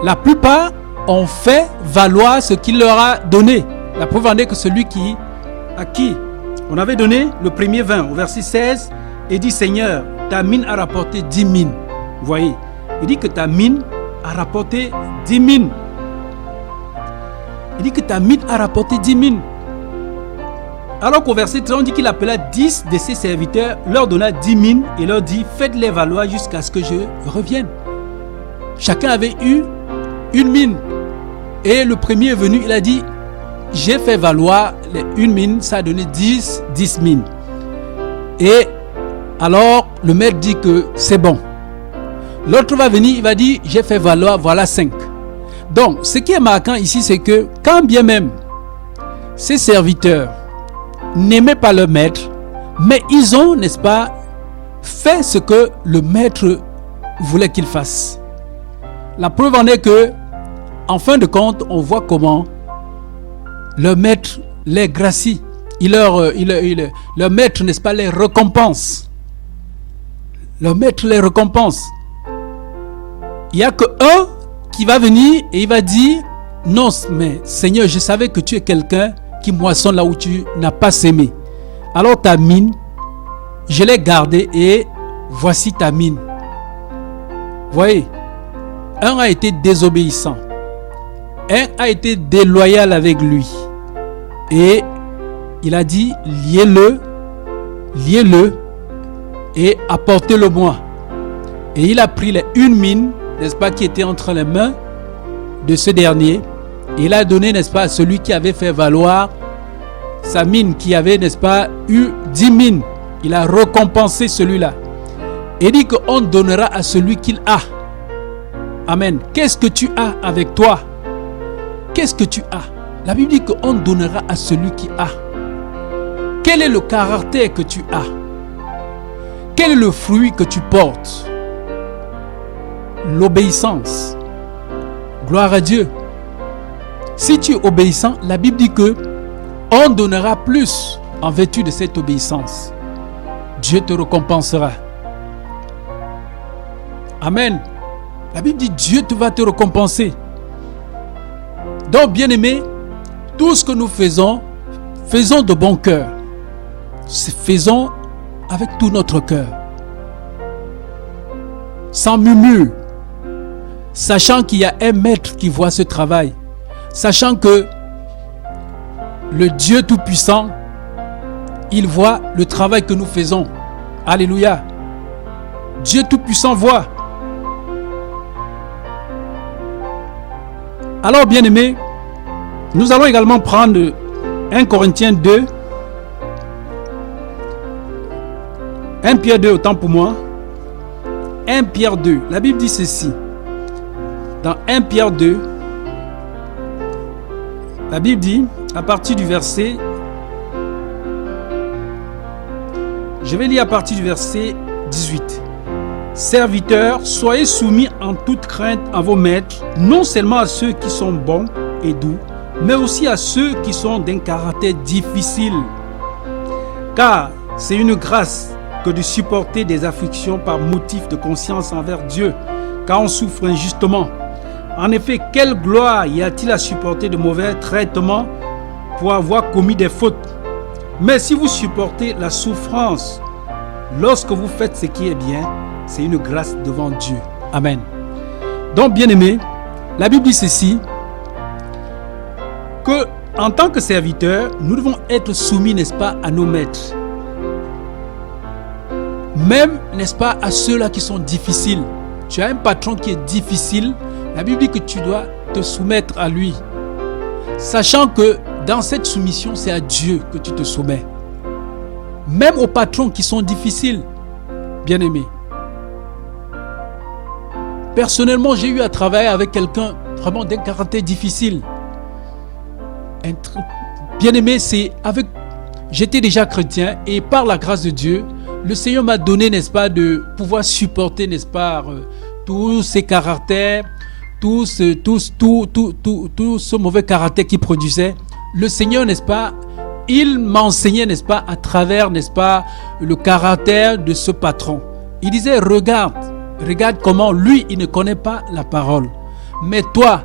la plupart ont fait valoir ce qu'il leur a donné. La preuve en est que celui à qui on avait donné le premier vin, au verset 16, il dit, Seigneur, ta mine a rapporté 10 mines. Vous voyez, il dit que ta mine a rapporté 10 mines. Il dit que ta mine a rapporté 10 mines. Alors qu'au verset 13, on dit qu'il appela 10 de ses serviteurs, leur donna 10 mines et leur dit, faites-les valoir jusqu'à ce que je revienne. Chacun avait eu une mine. Et le premier est venu, il a dit, j'ai fait valoir une mine, ça a donné 10 mines. Et alors, le maître dit que c'est bon. L'autre va venir, il va dire, j'ai fait valoir, voilà 5. Donc, ce qui est marquant ici, c'est que quand bien même ces serviteurs n'aimaient pas leur maître, mais ils ont, n'est-ce pas, fait ce que le maître voulait qu'ils fassent. La preuve en est que, en fin de compte, on voit comment le maître les gracie. Leur maître, n'est-ce pas, les récompense. Leur maître les récompense. Il n'y a qu'un qui va venir et il va dire, non, mais Seigneur, je savais que tu es quelqu'un qui moissonne là où tu n'as pas sémé. Alors ta mine, je l'ai gardée et voici ta mine. Vous voyez? Un a été désobéissant. Un a été déloyal avec lui. Et il a dit, liez-le et apportez-le moi. Et il a pris les une mine, n'est-ce pas, qui était entre les mains de ce dernier. Et il a donné, n'est-ce pas, à celui qui avait fait valoir sa mine, qui avait, n'est-ce pas, eu 10 mines. Il a récompensé celui-là. Et dit qu'on donnera à celui qu'il a. Amen. Qu'est-ce que tu as avec toi? Qu'est-ce que tu as? La Bible dit qu'on donnera à celui qui a. Quel est le caractère que tu as? Quel est le fruit que tu portes? L'obéissance. Gloire à Dieu. Si tu es obéissant, la Bible dit que on donnera plus en vertu de cette obéissance. Dieu te récompensera. Amen. La Bible dit Dieu va te récompenser. Donc, bien-aimés, tout ce que nous faisons, faisons de bon cœur. Faisons avec tout notre cœur. Sans murmure. Sachant qu'il y a un maître qui voit ce travail. Sachant que le Dieu Tout-Puissant, il voit le travail que nous faisons. Alléluia. Dieu Tout-Puissant voit. Alors, bien-aimés, nous allons également prendre 1 Corinthiens 2. 1 Pierre 2, autant pour moi. 1 Pierre 2. La Bible dit ceci. Dans 1 Pierre 2, la Bible dit, à partir du verset, je vais lire à partir du verset 18. Serviteurs, soyez soumis en toute crainte à vos maîtres, non seulement à ceux qui sont bons et doux, mais aussi à ceux qui sont d'un caractère difficile. Car c'est une grâce que de supporter des afflictions par motif de conscience envers Dieu, car on souffre injustement. En effet, quelle gloire y a-t-il à supporter de mauvais traitements pour avoir commis des fautes? Mais si vous supportez la souffrance lorsque vous faites ce qui est bien, c'est une grâce devant Dieu. Amen. Donc, bien-aimés, la Bible dit ceci, que en tant que serviteurs, nous devons être soumis, n'est-ce pas, à nos maîtres. Même, n'est-ce pas, à ceux-là qui sont difficiles. Tu as un patron qui est difficile, la Bible dit que tu dois te soumettre à lui. Sachant que dans cette soumission, c'est à Dieu que tu te soumets. Même aux patrons qui sont difficiles, bien-aimés. Personnellement, j'ai eu à travailler avec quelqu'un vraiment d'un caractère difficile. Bien-aimé, j'étais déjà chrétien et par la grâce de Dieu, le Seigneur m'a donné, n'est-ce pas, de pouvoir supporter, n'est-ce pas, tous ces caractères, tout ce mauvais caractère qu'il produisait. Le Seigneur, n'est-ce pas, il m'enseignait, n'est-ce pas, à travers, n'est-ce pas, le caractère de ce patron. Il disait, regarde comment lui, il ne connaît pas la parole. Mais toi,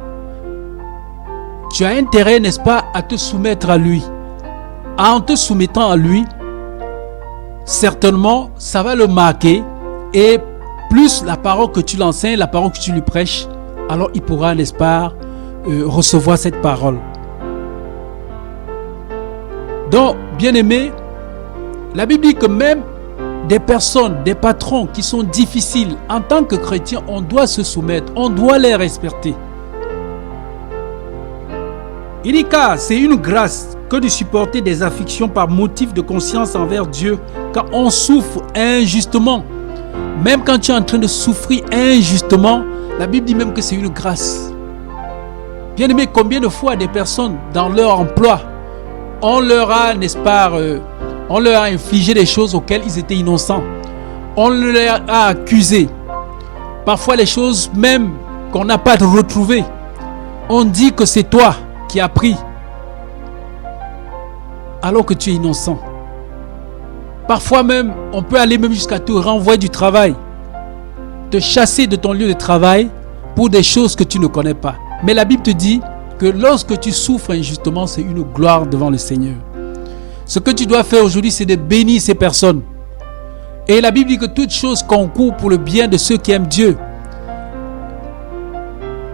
tu as intérêt, n'est-ce pas, à te soumettre à lui. En te soumettant à lui, certainement, ça va le marquer. Et plus la parole que tu l'enseignes, la parole que tu lui prêches, alors il pourra, n'est-ce pas, recevoir cette parole. Donc, bien-aimé, la Bible dit que même des personnes, des patrons qui sont difficiles, en tant que chrétien, on doit se soumettre, on doit les respecter. Il dit car c'est une grâce que de supporter des afflictions par motif de conscience envers Dieu quand on souffre injustement. Même quand tu es en train de souffrir injustement, la Bible dit même que c'est une grâce. Bien aimé, combien de fois des personnes dans leur emploi, on leur a, n'est-ce pas, on leur a infligé des choses auxquelles ils étaient innocents. On leur a accusés. Parfois les choses même qu'on n'a pas retrouvées. On dit que c'est toi qui as pris, alors que tu es innocent. Parfois même, on peut aller même jusqu'à te renvoyer du travail, te chasser de ton lieu de travail pour des choses que tu ne connais pas. Mais la Bible te dit que lorsque tu souffres injustement, c'est une gloire devant le Seigneur. Ce que tu dois faire aujourd'hui, c'est de bénir ces personnes. Et la Bible dit que toute chose concourt pour le bien de ceux qui aiment Dieu.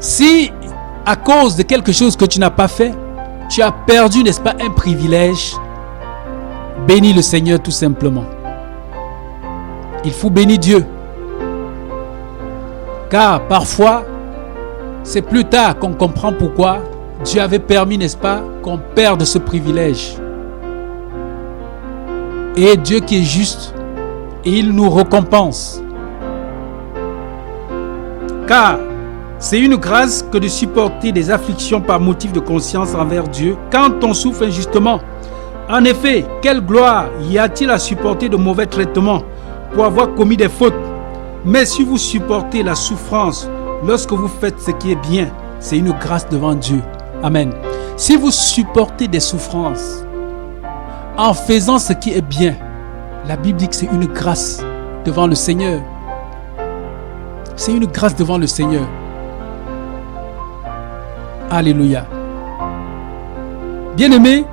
Si à cause de quelque chose que tu n'as pas fait, tu as perdu, n'est-ce pas, un privilège, bénis le Seigneur tout simplement. Il faut bénir Dieu. Car parfois, c'est plus tard qu'on comprend pourquoi Dieu avait permis, n'est-ce pas, qu'on perde ce privilège. Et Dieu qui est juste, il nous récompense. Car c'est une grâce que de supporter des afflictions par motif de conscience envers Dieu quand on souffre injustement. En effet, quelle gloire y a-t-il à supporter de mauvais traitements pour avoir commis des fautes? Mais si vous supportez la souffrance lorsque vous faites ce qui est bien, c'est une grâce devant Dieu. Amen. Si vous supportez des souffrances en faisant ce qui est bien, la Bible dit que c'est une grâce devant le Seigneur. C'est une grâce devant le Seigneur. Alléluia. Bien-aimé,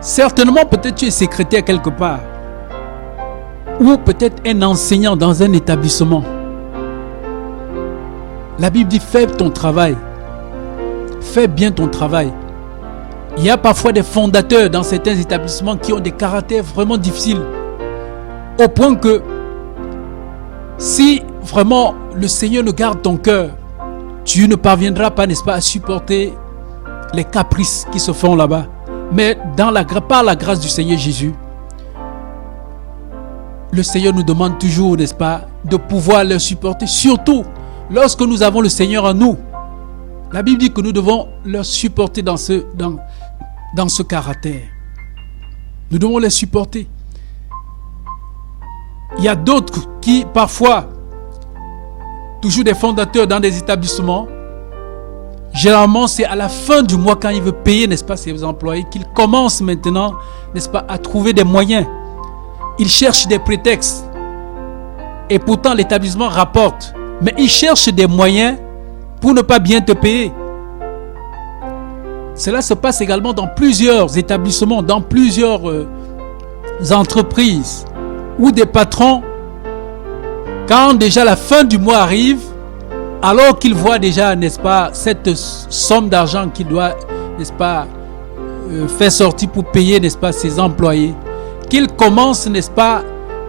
certainement peut-être tu es secrétaire quelque part, ou peut-être un enseignant dans un établissement. La Bible dit fais ton travail. Fais bien ton travail. Il y a parfois des fondateurs dans certains établissements qui ont des caractères vraiment difficiles. Au point que si vraiment le Seigneur ne garde ton cœur, tu ne parviendras pas, n'est-ce pas, à supporter les caprices qui se font là-bas. Mais par la grâce du Seigneur Jésus, le Seigneur nous demande toujours, n'est-ce pas, de pouvoir les supporter. Surtout lorsque nous avons le Seigneur en nous. La Bible dit que nous devons leur supporter dans ce caractère. Nous devons les supporter. Il y a d'autres qui, parfois, toujours des fondateurs dans des établissements, généralement, c'est à la fin du mois, quand il veut payer, n'est-ce pas, ses employés, qu'il commence maintenant, n'est-ce pas, à trouver des moyens. Il cherche des prétextes. Et pourtant, l'établissement rapporte. Mais il cherche des moyens pour ne pas bien te payer. Cela se passe également dans plusieurs établissements, dans plusieurs entreprises, où des patrons, quand déjà la fin du mois arrive, alors qu'ils voient déjà, n'est-ce pas, cette somme d'argent qu'il doit, n'est-ce pas, faire sortir pour payer, n'est-ce pas, ses employés, qu'ils commencent, n'est-ce pas,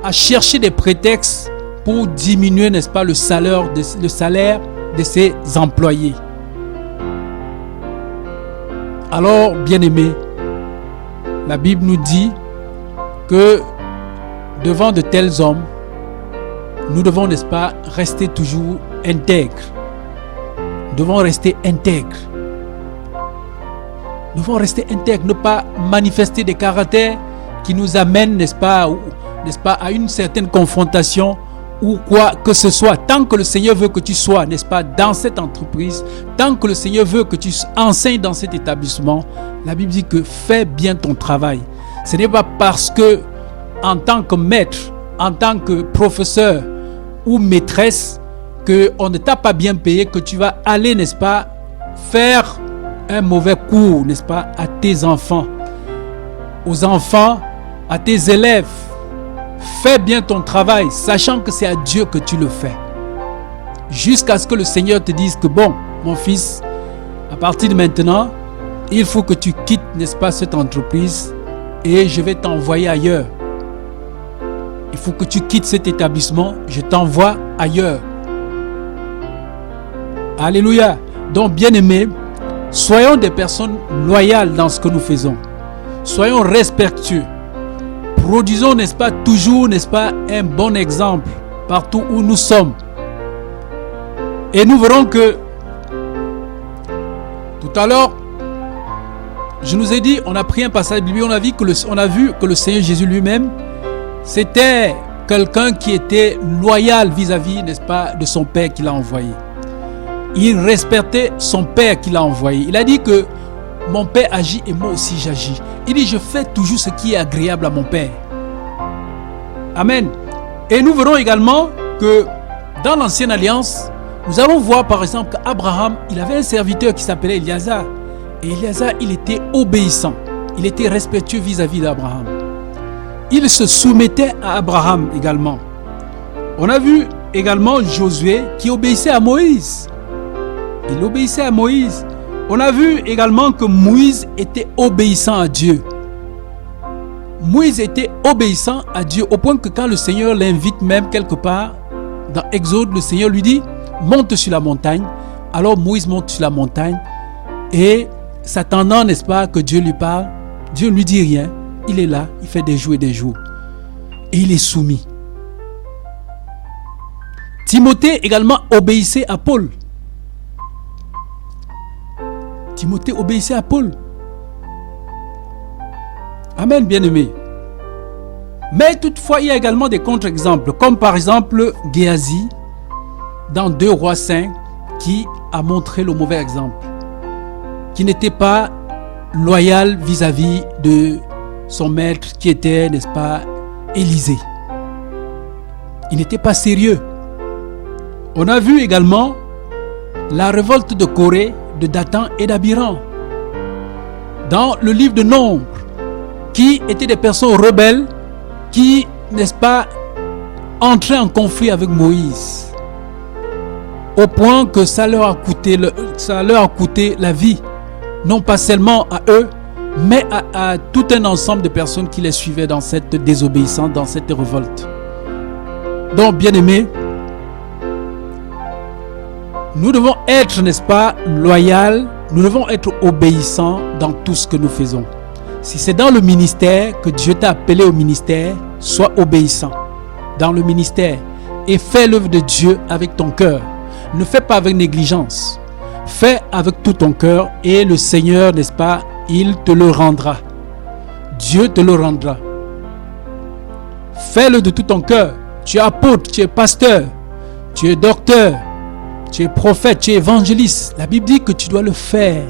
à chercher des prétextes pour diminuer, n'est-ce pas, le salaire de ses employés. Alors, bien-aimés, la Bible nous dit que devant de tels hommes, nous devons, n'est-ce pas, rester toujours intègres. Nous devons rester intègres. Nous devons rester intègres, ne pas manifester des caractères qui nous amènent, n'est-ce pas, à une certaine confrontation ou quoi que ce soit. Tant que le Seigneur veut que tu sois, n'est-ce pas, dans cette entreprise, tant que le Seigneur veut que tu enseignes dans cet établissement, la Bible dit que fais bien ton travail. Ce n'est pas parce que, en tant que maître, en tant que professeur ou maîtresse, qu'on ne t'a pas bien payé, que tu vas aller, n'est-ce pas, faire un mauvais cours, n'est-ce pas, à tes enfants, aux enfants, à tes élèves. Fais bien ton travail, sachant que c'est à Dieu que tu le fais. Jusqu'à ce que le Seigneur te dise que bon, mon fils, à partir de maintenant, il faut que tu quittes, n'est-ce pas, cette entreprise et je vais t'envoyer ailleurs. Il faut que tu quittes cet établissement, je t'envoie ailleurs. Alléluia. Donc, bien-aimés, soyons des personnes loyales dans ce que nous faisons. Soyons respectueux. Produisons, n'est-ce pas, toujours, n'est-ce pas, un bon exemple partout où nous sommes. Et nous verrons que tout à l'heure, je nous ai dit, on a pris un passage biblique, on a vu que le Seigneur Jésus lui-même, c'était quelqu'un qui était loyal vis-à-vis, n'est-ce pas, de son Père qui l'a envoyé. Il respectait son Père qui l'a envoyé. Il a dit que mon Père agit et moi aussi j'agis. Il dit, je fais toujours ce qui est agréable à mon Père. Amen. Et nous verrons également que dans l'Ancienne Alliance, nous allons voir par exemple qu'Abraham, il avait un serviteur qui s'appelait Éliasar. Et Éliasar, il était obéissant. Il était respectueux vis-à-vis d'Abraham. Il se soumettait à Abraham également. On a vu également Josué qui obéissait à Moïse. Il obéissait à Moïse. On a vu également que Moïse était obéissant à Dieu. Moïse était obéissant à Dieu au point que quand le Seigneur l'invite même quelque part, dans Exode, le Seigneur lui dit « Monte sur la montagne ». Alors Moïse monte sur la montagne et s'attendant, n'est-ce pas, que Dieu lui parle, Dieu ne lui dit rien. Il est là, il fait des jours et des jours. Et il est soumis. Timothée également obéissait à Paul. Timothée obéissait à Paul. Amen, bien-aimé. Mais toutefois, il y a également des contre-exemples, comme par exemple Géasi, dans 2 Rois 5, qui a montré le mauvais exemple, qui n'était pas loyal vis-à-vis de son maître, qui était, n'est-ce pas, Élisée. Il n'était pas sérieux. On a vu également la révolte de Corée, de Dathan et d'Abiram. Dans le livre de Nombre, qui étaient des personnes rebelles, qui, n'est-ce pas, entraient en conflit avec Moïse, au point que ça leur a coûté la vie, non pas seulement à eux, mais à tout un ensemble de personnes qui les suivaient dans cette désobéissance, dans cette révolte. Donc, bien-aimés, nous devons être, n'est-ce pas, loyaux, nous devons être obéissants dans tout ce que nous faisons. Si c'est dans le ministère que Dieu t'a appelé au ministère, sois obéissant dans le ministère et fais l'œuvre de Dieu avec ton cœur. Ne fais pas avec négligence. Fais avec tout ton cœur et le Seigneur, n'est-ce pas, il te le rendra. Dieu te le rendra. Fais-le de tout ton cœur. Tu es apôtre, tu es pasteur, tu es docteur, tu es prophète, tu es évangéliste. La Bible dit que tu dois le faire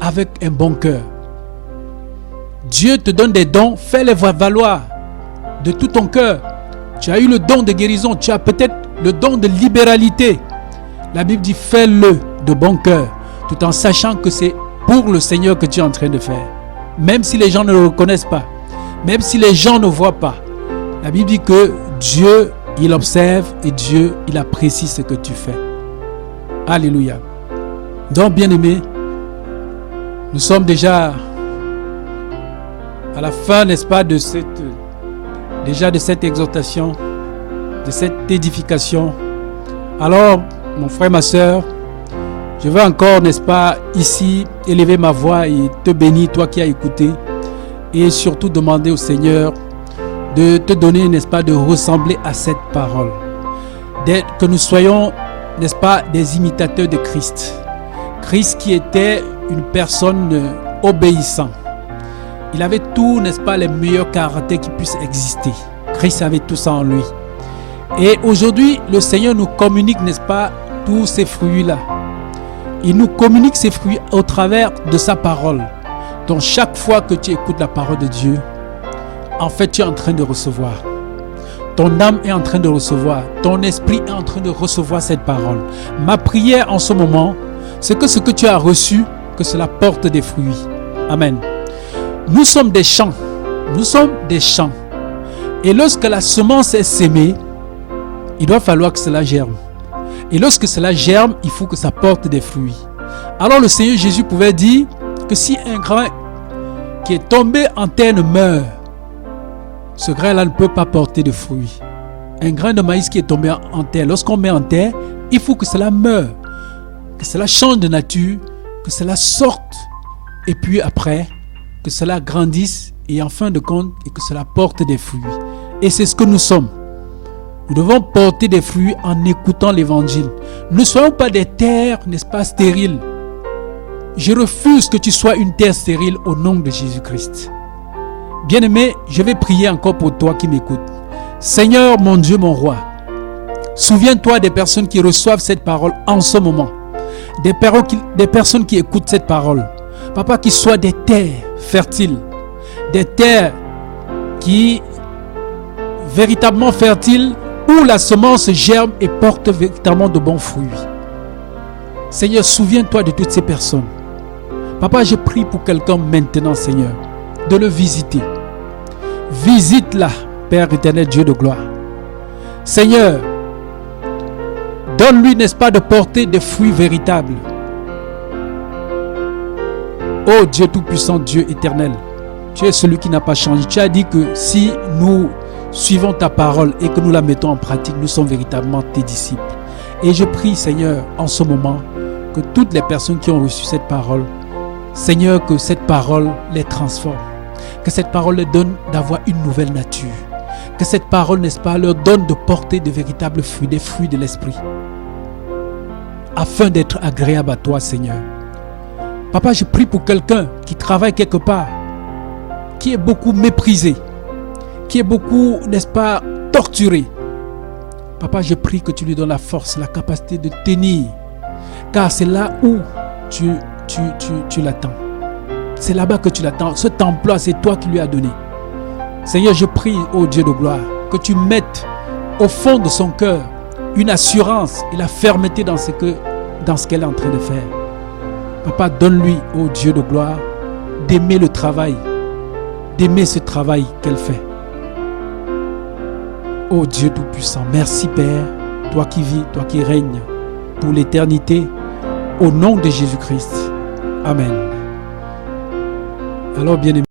avec un bon cœur. Dieu te donne des dons, fais-les valoir de tout ton cœur. Tu as eu le don de guérison, tu as peut-être le don de libéralité. La Bible dit fais-le de bon cœur, tout en sachant que c'est pour le Seigneur que tu es en train de faire. Même si les gens ne le reconnaissent pas, même si les gens ne voient pas. La Bible dit que Dieu, il observe et Dieu, il apprécie ce que tu fais. Alléluia. Donc, bien-aimés, nous sommes déjà à la fin, n'est-ce pas, de cette exhortation, de cette édification. Alors, mon frère, ma soeur, je veux encore, n'est-ce pas, ici, élever ma voix et te bénir, toi qui as écouté, et surtout demander au Seigneur de te donner, n'est-ce pas, de ressembler à cette parole. Que nous soyons, n'est-ce pas, des imitateurs de Christ. Christ qui était une personne obéissante. Il avait tout, n'est-ce pas, les meilleurs caractères qui puissent exister. Christ avait tout ça en lui. Et aujourd'hui, le Seigneur nous communique, n'est-ce pas, tous ces fruits-là. Il nous communique ces fruits au travers de sa parole. Donc chaque fois que tu écoutes la parole de Dieu, en fait, tu es en train de recevoir. Ton âme est en train de recevoir. Ton esprit est en train de recevoir cette parole. Ma prière en ce moment, c'est que ce que tu as reçu, que cela porte des fruits. Amen. Nous sommes des champs. Nous sommes des champs. Et lorsque la semence est semée, il doit falloir que cela germe. Et lorsque cela germe, il faut que ça porte des fruits. Alors le Seigneur Jésus pouvait dire que si un grain qui est tombé en terre ne meurt, ce grain-là ne peut pas porter de fruits. Un grain de maïs qui est tombé en terre, lorsqu'on met en terre, il faut que cela meure, que cela change de nature, que cela sorte, et puis après, que cela grandisse, et en fin de compte, et que cela porte des fruits. Et c'est ce que nous sommes. Nous devons porter des fruits en écoutant l'évangile. Ne soyons pas des terres, n'est-ce pas, stériles. Je refuse que tu sois une terre stérile au nom de Jésus-Christ. Bien-aimé, je vais prier encore pour toi qui m'écoutes. Seigneur, mon Dieu, mon roi, souviens-toi des personnes qui reçoivent cette parole en ce moment. Des personnes qui écoutent cette parole. Papa, qu'ils soient des terres fertiles. Des terres qui, véritablement fertiles, où la semence germe et porte véritablement de bons fruits. Seigneur, souviens-toi de toutes ces personnes. Papa, je prie pour quelqu'un maintenant, Seigneur, de le visiter. Visite-la, Père éternel, Dieu de gloire. Seigneur, Donne-lui, n'est-ce pas, de porter des fruits véritables. Oh Dieu Tout-Puissant, Dieu éternel, tu es celui qui n'a pas changé. Tu as dit que si nous suivons ta parole et que nous la mettons en pratique, nous sommes véritablement tes disciples. Et je prie, Seigneur, en ce moment, que toutes les personnes qui ont reçu cette parole, Seigneur, que cette parole les transforme, que cette parole leur donne d'avoir une nouvelle nature, que cette parole, n'est-ce pas, leur donne de porter de véritables fruits, des fruits de l'esprit, afin d'être agréable à toi, Seigneur. Papa, je prie pour quelqu'un qui travaille quelque part, qui est beaucoup méprisé, qui est beaucoup, n'est-ce pas, torturé. Papa, je prie que tu lui donnes la force, la capacité de tenir, car c'est là où tu l'attends. C'est là-bas que tu l'attends. Cet emploi, c'est toi qui lui as donné. Seigneur, je prie, ô Dieu de gloire, que tu mettes au fond de son cœur une assurance et la fermeté dans ce qu'elle est en train de faire. Papa, donne-lui, ô Dieu de gloire, d'aimer le travail, d'aimer ce travail qu'elle fait. Ô Dieu Tout-Puissant, merci Père, toi qui vis, toi qui règnes pour l'éternité, au nom de Jésus-Christ. Amen. Alors, bien-aimés,